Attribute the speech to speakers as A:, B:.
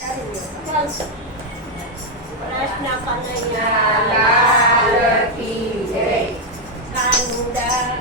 A: Krishna Kanaiya Kanuda